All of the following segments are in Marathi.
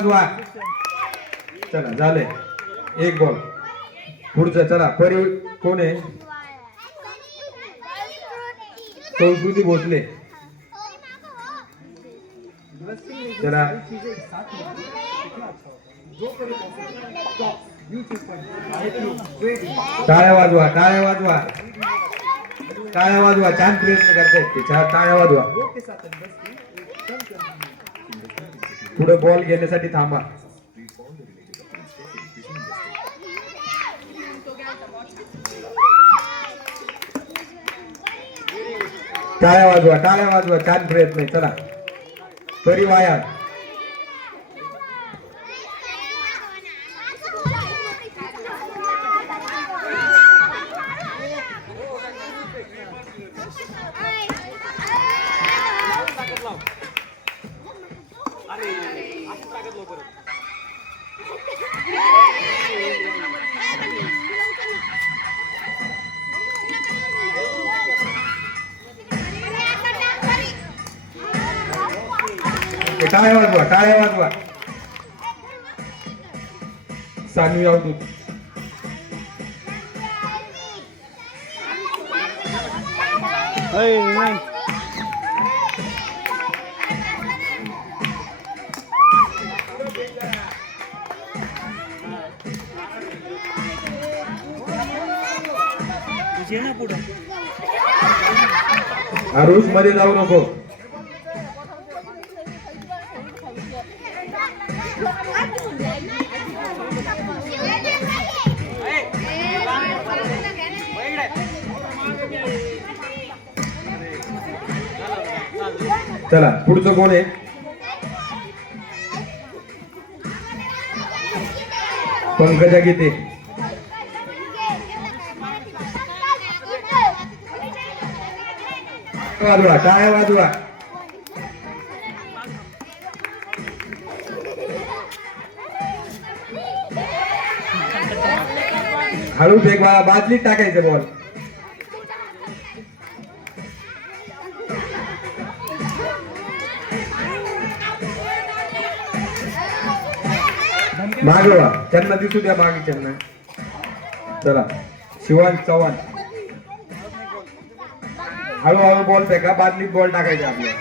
वाजवा. चला झाले एक बॉल. पुढचं चला परी कोण आहे? संस्कृती भोसले. चला टाळ्या वाजवा, टाळ्या वाजवा, टाळ्या वाजवा. छान प्रयत्न करतायत ते. टाळ्या वाजवा. पुढे बॉल घेण्यासाठी थांबा. टाळ्या वाजवा, टाळ्या वाजवा. छान प्रयत्न आहे. चला परिवाया. टाळ्या वाजवा, टाळ्या वाजवा. सानवी अवधूत. आरुष मध्ये जाऊ नको. चला पुढचं कोण आहे? पंकजा गीते. वाजवा, टाळ्या वाजवा. हळू फेक, बादलीत टाकायचं बॉल. मागवा, त्यांना दिसू द्या मागे त्यांना. चला शिवांश चव्हाण. हळूहळू बॉल फेका, बादलीत बॉल टाकायचा आपल्या.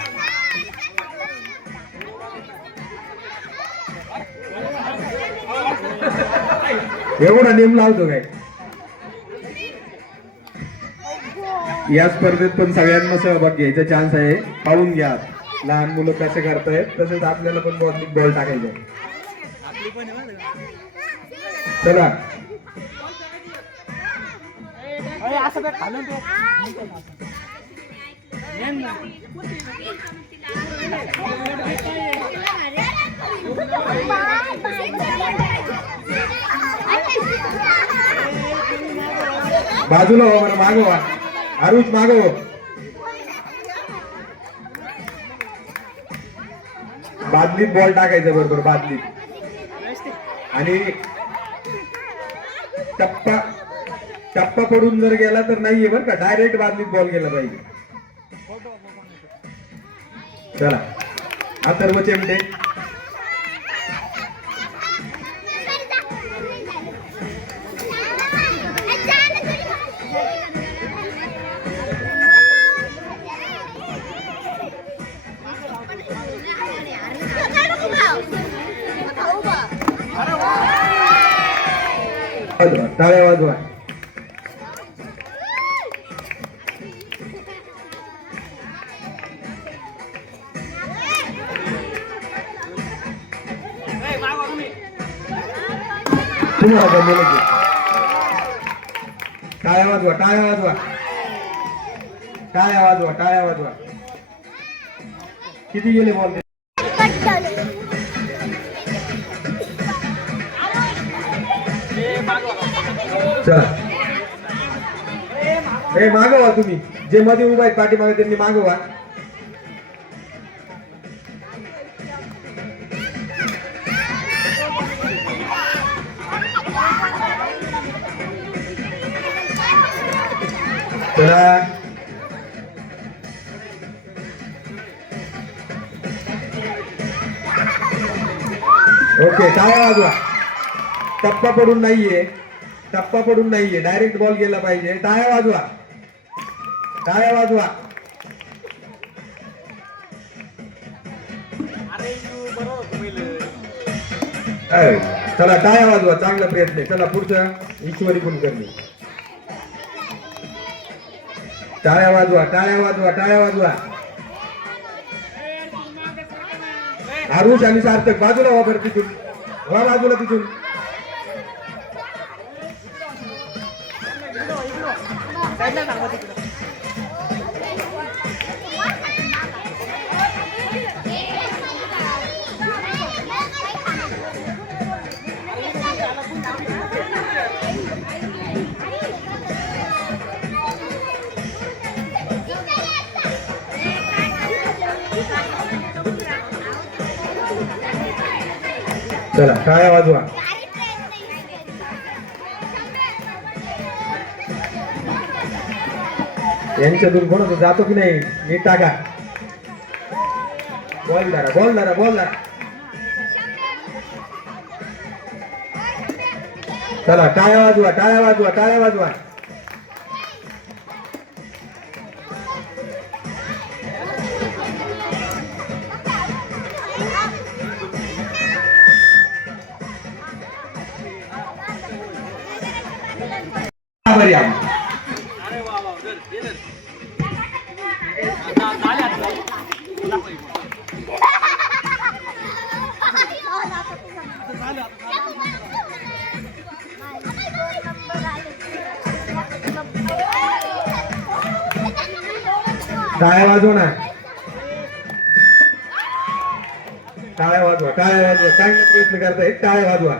एवढा नेम लावतो काय? या स्पर्धेत पण सगळ्यांना सहभाग घ्यायचा चान्स आहे. पाहून घ्या लहान मुलं कसे करतायत, तसेच आपल्याला पण बॉल टाकायचा. चला बाजूला हो, बरं मागवा. आरुष मागव. बादलीत बॉल टाकायचं बरोबर, बादलीत. आणि टप्पा टप्पा पडून जर गेला तर नाहीये बरं का, डायरेक्ट बादलीत बॉल गेला पाहिजे. चला अथर्व चेमटे. टाळ्या वाजवा. टाळ्या वाजवा, टाळ्या वाजवा, टाळ्या वाजवा, टाळ्या वाजवा. किती गेले बॉल? चला हे मागवा. तुम्ही जे मध्ये उभा आहेत पाठीमागे त्यांनी मागवा. चला ओके, टाळ्या वाजवा. टप्पा पडून नाहीये, टप्पा पडून नाहीये, डायरेक्ट बॉल गेला पाहिजे. टाळ्या वाजवा, टाळ्या वाजवा. चला टाळ्या वाजवा, चांगला प्रयत्न आहे. चला पुढचा ईश्वरी कुलकर्णी. टाळ्या वाजवा, टाळ्या वाजवा, टाळ्या वाजवा. आरुष आणि सार्थक बाजूला वापर, तिथून वा बाजूला, तिथून. चला टाळ्या वाजवा. यांच्यातून कोण जातो की नाही, नीट टाका. बॉल धरा, बॉल धरा, बॉल धरा. चला टाळ्या वाजवा, टाळ्या वाजवा, टाळ्या वाजवा. टाळ्या वाजवा ना, टाळ्या वाजवा, टाळ्या वाजवा. चांगला प्रयत्न करताय, टाळ्या वाजवा.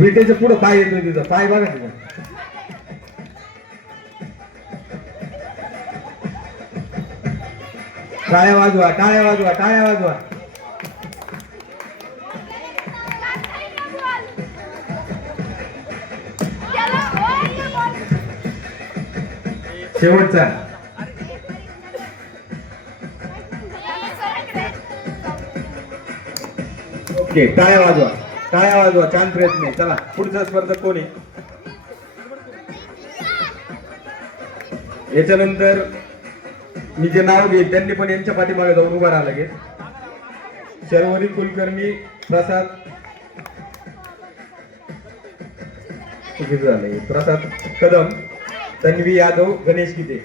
विटेच्या पुढे पाय येतोय, तिचा पाय बघा तिचा. टाळ्या वाजवा, टाळ्या वाजवा, टाळ्या वाजवा. शेवटचा. ओके, टाळ्या वाजवा, टाळ्या वाजवा. छान प्रयत्न आहे. चला पुढचा स्पर्धक कोण आहे? याच्यानंतर मी जे नाव घेईल त्यांनी पण यांच्या पाठीमागे जाऊन उभा राहा लगेच. शर्वरी कुलकर्णी, प्रसाद चुकीचं झालंय, प्रसाद कदम, तन्वी यादव, गणेश गीते.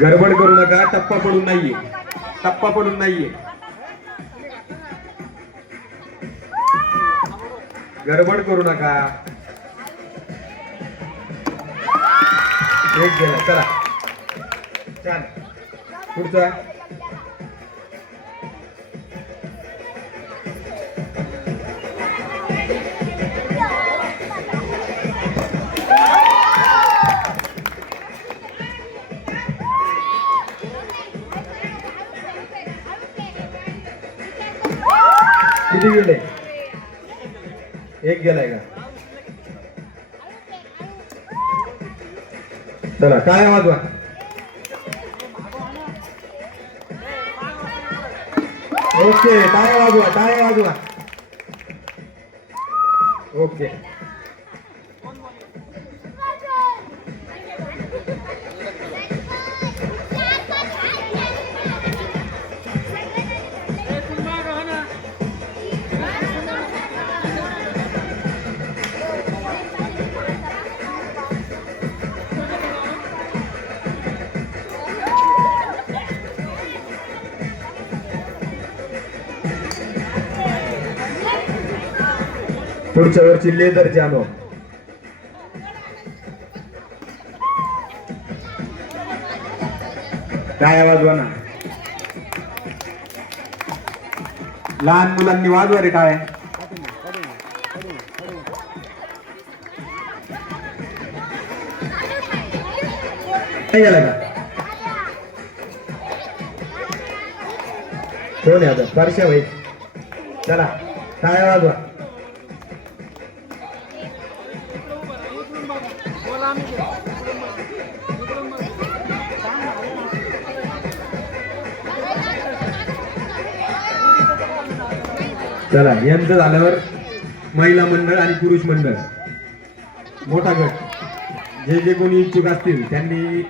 गडबड करू नका, टप्पा पडून नाहीये, टप्पा पडून नाहीये. गडबड करू नका. एक गेला. चला छान. पुढचा. किती गेले? एक गेलाय का? चला टाळ्या वाजवा. ओके, टाळ्या वाजवा, टाळ्या वाजवा. ओके, पुढच्या वरची लेदर जानो. टाळ्या वाजवा ना. लहान मुलांनी वाजवा रे टाळ्या. नाही गेला का? कोण आहे आता? परश्या भाई. चला टाळ्या वाजवा. चला यांचं झाल्यावर महिला मंडळ आणि पुरुष मंडळ मोठा गट जे जे कोणी इच्छुक असतील त्यांनी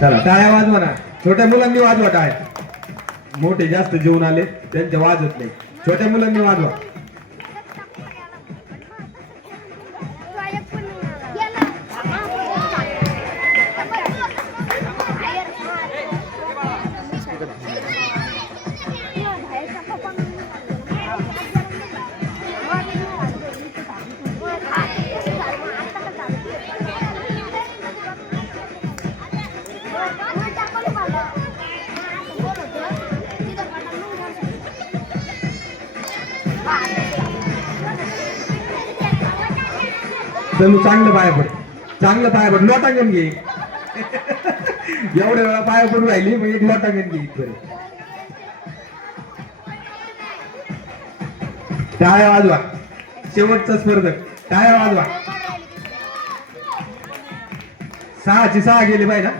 चला टाळ्या वाजवा ना. छोट्या मुलांनी वाजवा टाळ्या. मोठे जास्त जेवून आले त्यांच्या वाजत नाही. छोट्या मुलांनी वाजवा. चलू चांगलं पाया पड. चांगलं पाया पड. लोटांगण घे. एवढ्या वेळा पाया पडून राहिली मग एक लोटांगण घे. बरं टाळ्या वाजवा. शेवटचा स्पर्धक टाळ्या वाजवा. 6ची 6 गेले पाहिजे ना.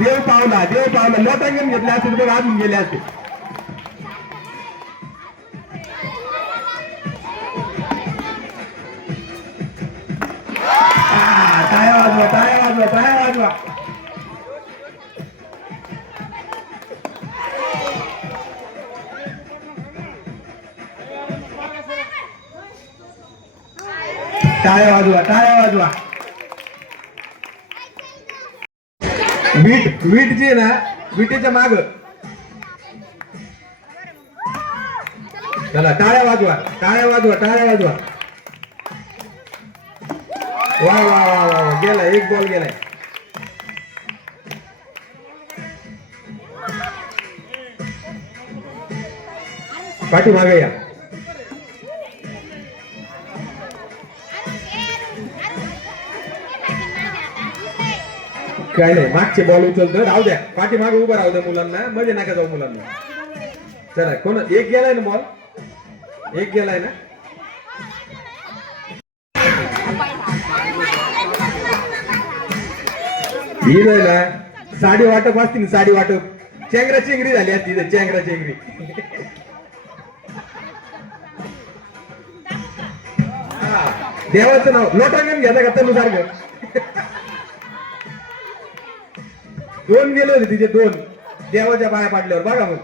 देव पावला. देव पावला. लोटांगण घेतले असते तर अजून गेले असते. टाळ्या वाजवा. टाळ्या वाजवा. टाळ्या वाजवा. टाळ्या वाजवा. टाळ्या वाजवा. वीट जी ना विटेच्या माग. चला टाळ्या वाजवा. टाळ्या वाजवा. टाळ्या वाजवा. वा वा वा वा. गेलाय. एक बॉल गेलाय. पाठीमागे या. काय नाही मागचे बॉल उचलतो. राहू द्या. पाठीमागे उभं राहू द्या मुलांना. मध्ये नका जाऊ मुलांना. चला कोण एक गेलाय ना बॉल. एक गेलाय ना. ही ना साडी वाटप असते ना. साडी वाटप चेंगरा चेंगरी झाली असती. चेंगरा चेंगरी. देवाचं नाव लोटांगण घ्यायचं का तनु सारखं. 2 गेले होते तिचे. 2 देवाच्या पाया पाडल्यावर. बघा मग.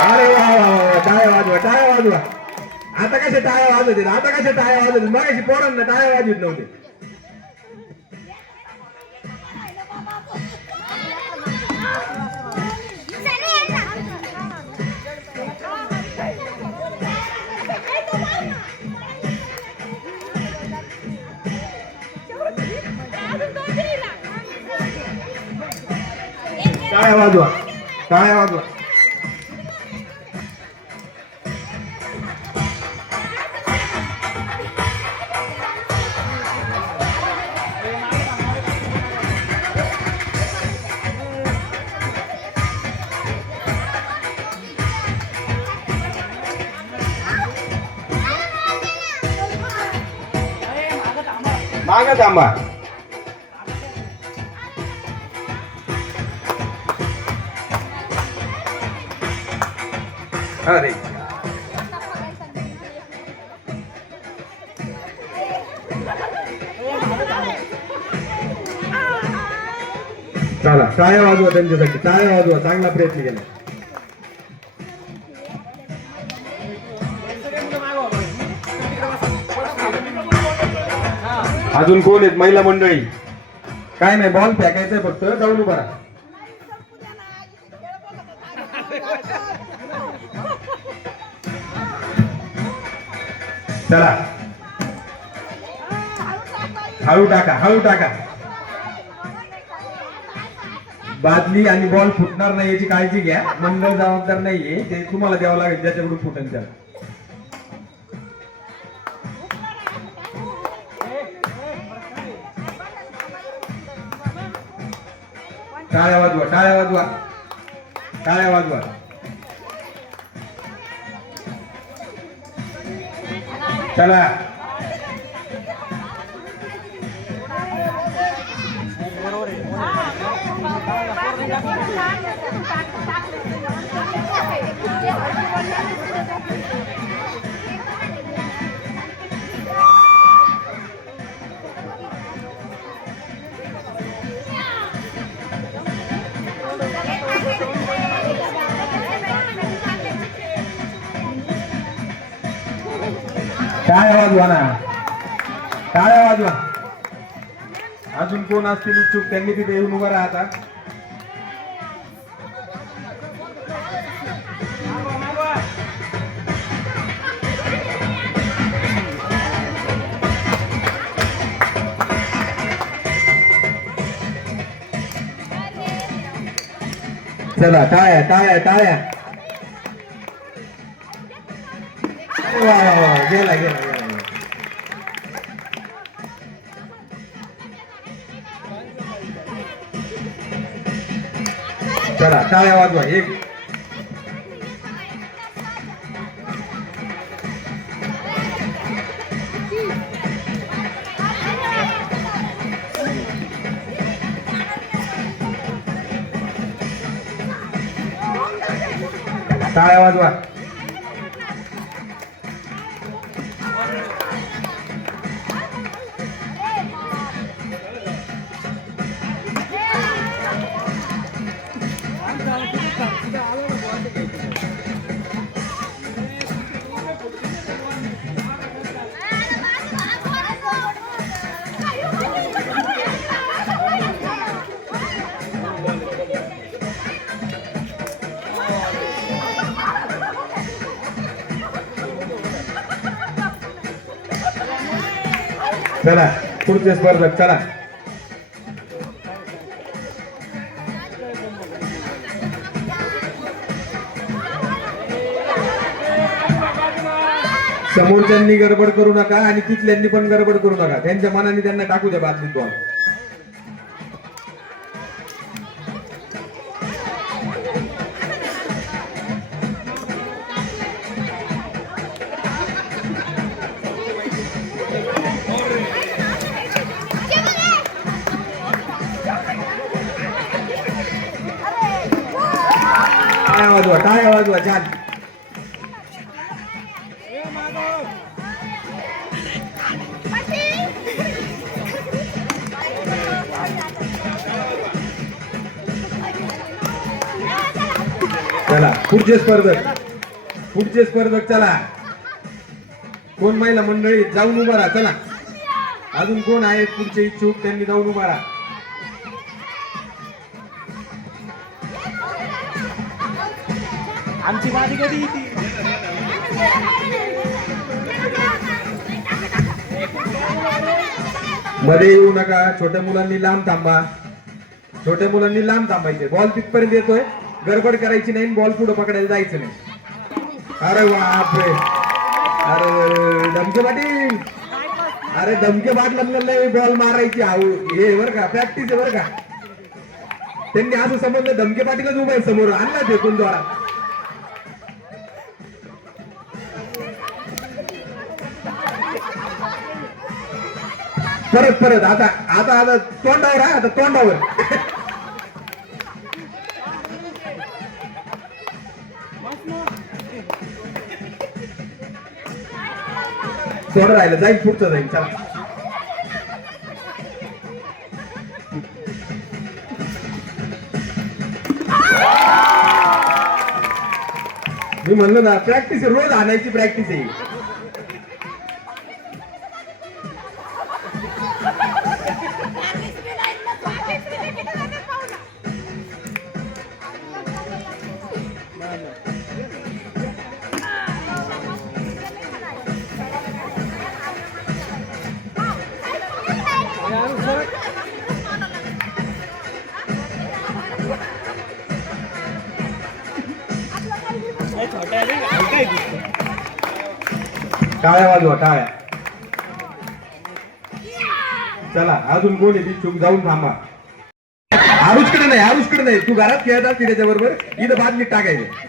अरे वा वा. टाळ्या वाजवा. टाळ्या वाजवा. आता कशा टाळ्या वाजवत आहेत. आता कशा टाळ्या वाजवत आहेत. मगाशी पोरांना टाळ्या वाजवत नव्हते. टाळ्या वाजवा. टाळ्या वाजवा. माग थांबा. अरे चला टाळ्या वाजवा त्यांच्यासाठी, टाळ्या वाजवा. चांगला प्रयत्न केला. अजून कोण आहेत महिला मंडळी? काय नाही, बॉल फेकायचंय फक्त, जाऊन उभा राहा. चला हळू टाका, हळू टाका. बादली आणि बॉल फुटणार नाही याची काळजी घ्या. मंडळ जबाबदार नाहीये, ते तुम्हाला द्यावं लागेल ज्याच्याकडून फुटेल त्याला. टाळ्या वाजवा, टाळ्या वाजवा, टाळ्या वाजवा. चला टाळ्या वाजवा ना, टाळ्या वाजवा. अजून कोण असतील इच्छुक त्यांनी तिथे येऊन उभा राहता. चला टाळ्या, टाळ्या, टाळ्या. वा वा वा, गेला गेला गेला. चला टाळ्या वाजवा. एक टाळ्या वाजवा. चला पुढचे स्पर्धक चला. समोरच्यांनी गडबड करू नका आणि तिथल्यांनी पण गडबड करू नका. त्यांच्या मनाने त्यांना टाकू द्या बादलीत बॉल. टाळ्या वाजवा, टाळ्या वाजवा. छान. चला पुढचे स्पर्धक, पुढचे स्पर्धक चला. कोण महिला मंडळी जाऊन उभा राहा. चला अजून कोण आहेत पुढचे इच्छुक त्यांनी जाऊन उभा राहा. आमची गाडी कधी येते? मध्ये येऊ नका. छोट्या मुलांनी लांब थांबा, छोट्या मुलांनी लांब थांबायचे. बॉल तिथपर्यंत येतोय, गडबड करायची नाही, बॉल पुढे पकडायला जायचं नाही. अरे बापरे, अरे धमके पाटील, अरे धमके पाटलांना बॉल मारायची हे बर का, प्रॅक्टिस आहे बर का. त्यांनी असं समजलं धमके पाटीलच उभा आहे समोर, आणला फेकून द्वारा. परत परत आता आता आता तोंडावर हा आता तोंडावर थोडं राहिलं जाईल पुढचं जाईल चला मी म्हणलं ना प्रॅक्टिस रोज आणायची प्रॅक्टिस आहे टाळ्या वाजवा टाळ्या चला अजून कोण आहे ती चूक जाऊन थांबा आरुषकडे नाही तू घरात खेळत असते त्याच्या बरोबर इथं बादलीत टाकायचं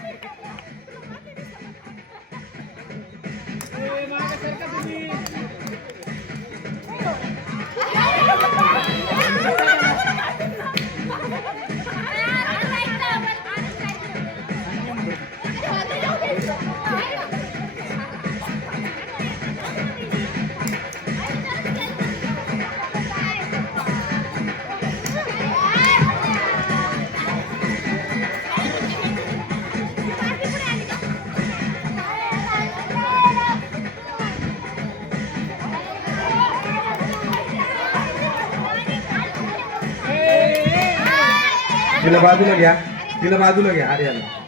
तिला बाजूला घ्या आर्याला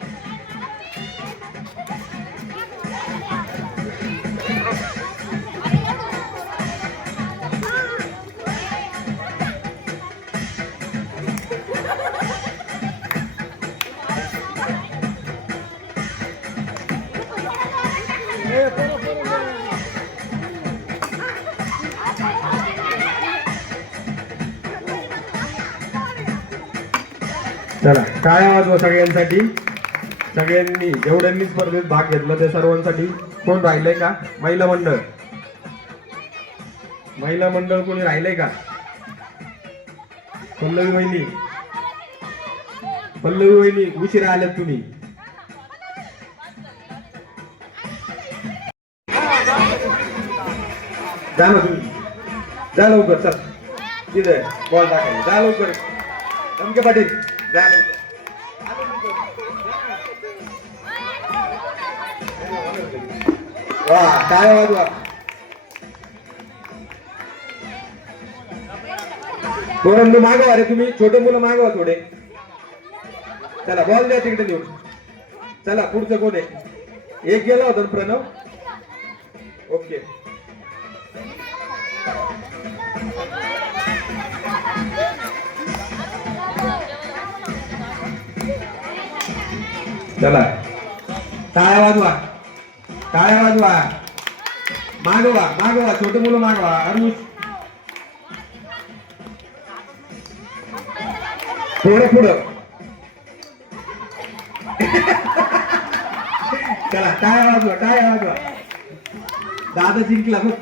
चला काय वाजवा सगळ्यांसाठी सगळ्यांनी जेवढ्यांनी स्पर्धेत भाग घेतला त्या सर्वांसाठी कोण राहिलंय का महिला मंडळ कोणी राहिलंय का पल्लवी वहिनी उशिरा आल्यात तुम्ही जा ना तुम्ही जा लवकर चल तिथे बॉल टाकायला जा लवकर धमके पाटील जा लवकर वा काय वाजवा पोरांनो मागवा रे तुम्ही छोटे मुलं मागवा थोडे चला बॉल द्या तिकडे नेऊन चला पुढचं कोण आहे एक गेला होता प्रणव ओके चला टाळ्या वाजवा मागवा छोटे मुलं मागवा अरुष पुढं चला टाळ्या वाजवा दादा जिंकला बघ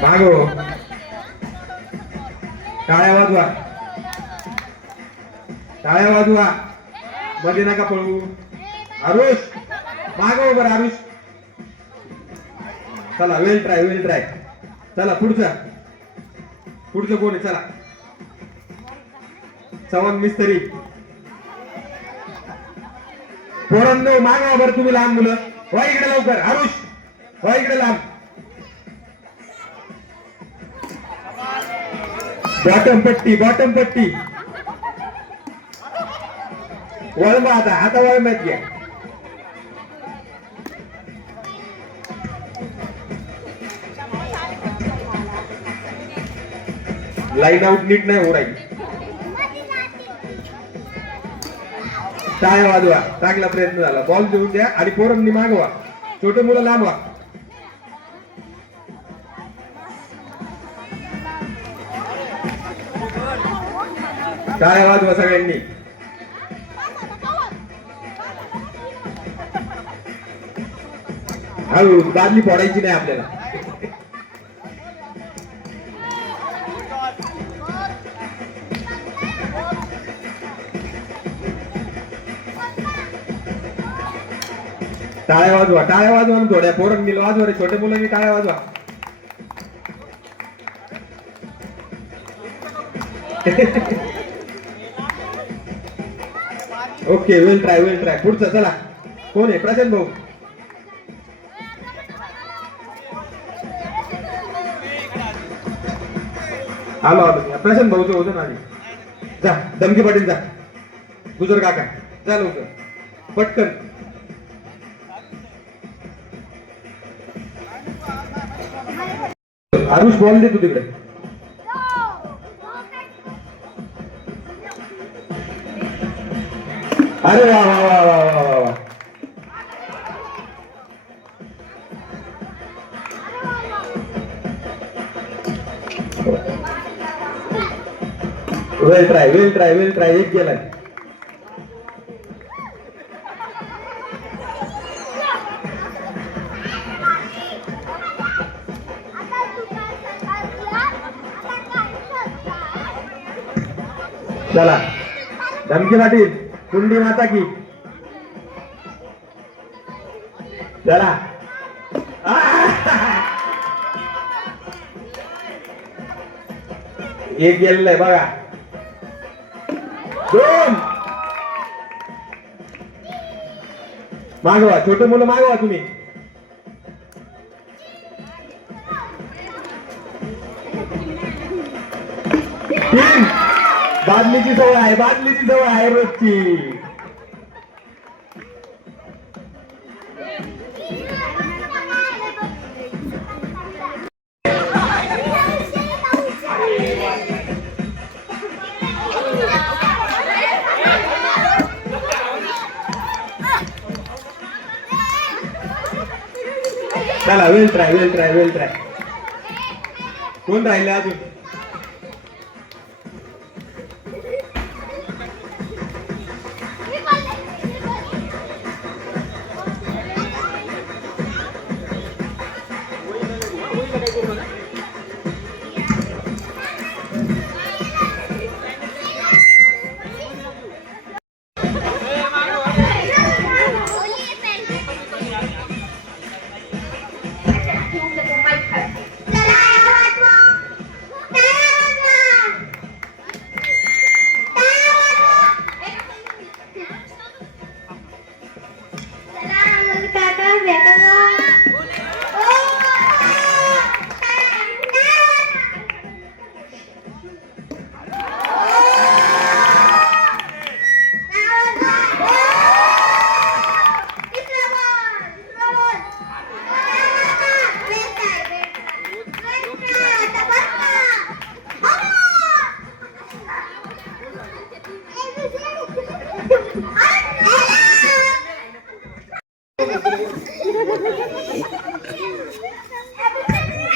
मागो टाळ्या वाजवा मध्ये नका पळू आरुष मागो बरं आरुष चला वेल ट्राय चला पुढचं कोण आहे चला चव्हाण मिस्त्री पोरांनो मागा बरं तुम्ही लहान मुलं वा इकडे लवकर आरुष वा इकडे लांब बॉटम पट्टी वळंबा आता वळंबात घ्या लाईन आउट नीट नाही हो राहील टाळ्या वाजवा. चांगला प्रयत्न झाला. बॉल देऊन द्या आणि पोरांनी मागवा. छोटे मुलं लांब व्हा. टाळ्या वाजवा सगळ्यांनी. हळू बादली फोडायची नाही आपल्याला. टाळ्या वाजवा. टाळ्या वाजवा थोड्या पोरांनी वाजवा रे. छोटे मुलांनी टाळ्या वाजवा. Okay will try. पुढचा चला. कोण आहे? प्रशांत भाऊ. आलो प्रशांत भाऊचं होतं ना. जा दमकी पाटील जा. गुजर काका जा लवकर पटकन. आरुष बॉल दे तू तिकडे. अरे वा वा वा वा वा वा. वेल ट्राय. एक गेलाय. चला धमकी पाटील. कुंडी माता की. चला एक गेलेलं आहे बघा. 2 मागवा. छोटे मुलं मागवा तुम्ही. 3 बादलीची सवय आहे रोजची. चला वेल ट्राय. कोण राहिले अजून?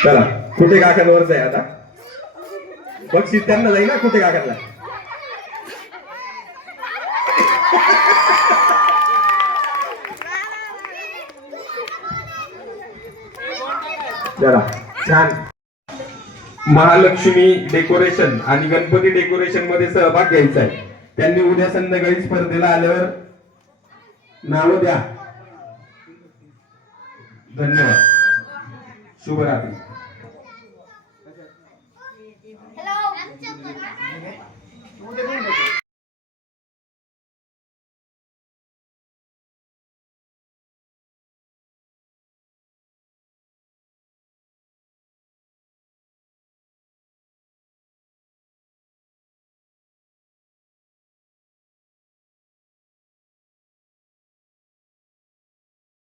चला कुठे काकांवरच आहे आता. बक्षीस त्यांना जाईल ना कुठे काकांना. चला छान. महालक्ष्मी डेकोरेशन आणि गणपती डेकोरेशन मध्ये सहभाग घ्यायचा आहे. त्यांनी उद्या संध्याकाळी स्पर्धेला आल्यावर नाव द्या. धन्यवाद. शुभरात्री.